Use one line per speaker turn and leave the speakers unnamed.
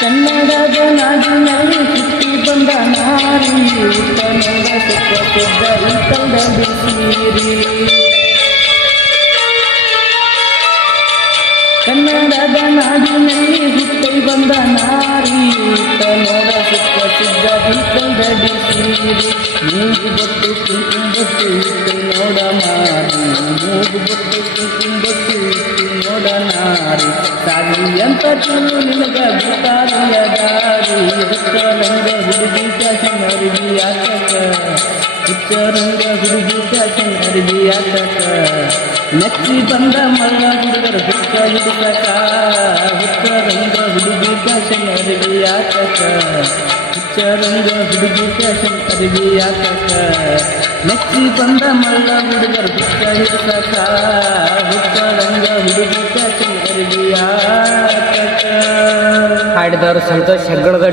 ಕನ್ನಡದ ನಾಡಿನಲ್ಲಿ ಹುಟ್ಟಿ ಬಂದ ನಾರಿ ಕನ್ನಡ ಸುಪ್ರಸಿದ್ಧ ಈ ಕನ್ನಡ ಸೀರಿ ಕನ್ನಡದ ನಾಡಿನಲ್ಲಿ ಹುಟ್ಟಿ ಬಂದ ನಾರಿ ಕನ್ನಡ ಸುಪ್ರಸಿದ್ಧ ಈ ಕನ್ನಡ ಸೀರಿ ಮೂಗು ಬಟ್ಟು ಕುಂಕುಮ ಬಟ್ಟು ಇಟ್ಟು ನೋಡ ಮಾರಿ ಮೂಗು ಬಟ್ಟು ಕುಂಕುಮ ಬಟ್ಟು ಇಟ್ಟು ನೋಡ ನಾರಿ ಸಾಗಿ ಅಂತ ಚೂರು ನಿನಗ ಗೊತ್ತಾರಿಯ ದಾರಿ ಹುಚ್ಚರಂಗ ಹುಡುಗಿ ಫ್ಯಾಷನ್ ಅರಿವಿ ಆತಕ ಹುಚ್ಚರಂಗ ಹುಡುಗಿ ಫ್ಯಾಷನ್ ಅರಿವಿ ಆತಕ ನೆಚ್ಚಿ ಬಂದ ಮಲ್ಲ ಹುಡುಗರ ಹುಚ್ಚ ಹಿಡಿತಕ ಹುಚ್ಚರಂಗ ಹುಡುಗಿ ಫ್ಯಾಷನ್ ಅರಿವಿ ಆತಕ ಹುಚ್ಚರಂಗ ಹುಡುಗಿ ಫ್ಯಾಷನ್ ಅರಿವಿ ಆತಕ ನೆಚ್ಚಿ ಬಂದ ಮಲ್ಲ ಹುಡುಗರ ಹುಚ್ಚ ಹಿಡಿತಕ ಹುಚ್ಚರಂಗ खाडदर संत शेगडगड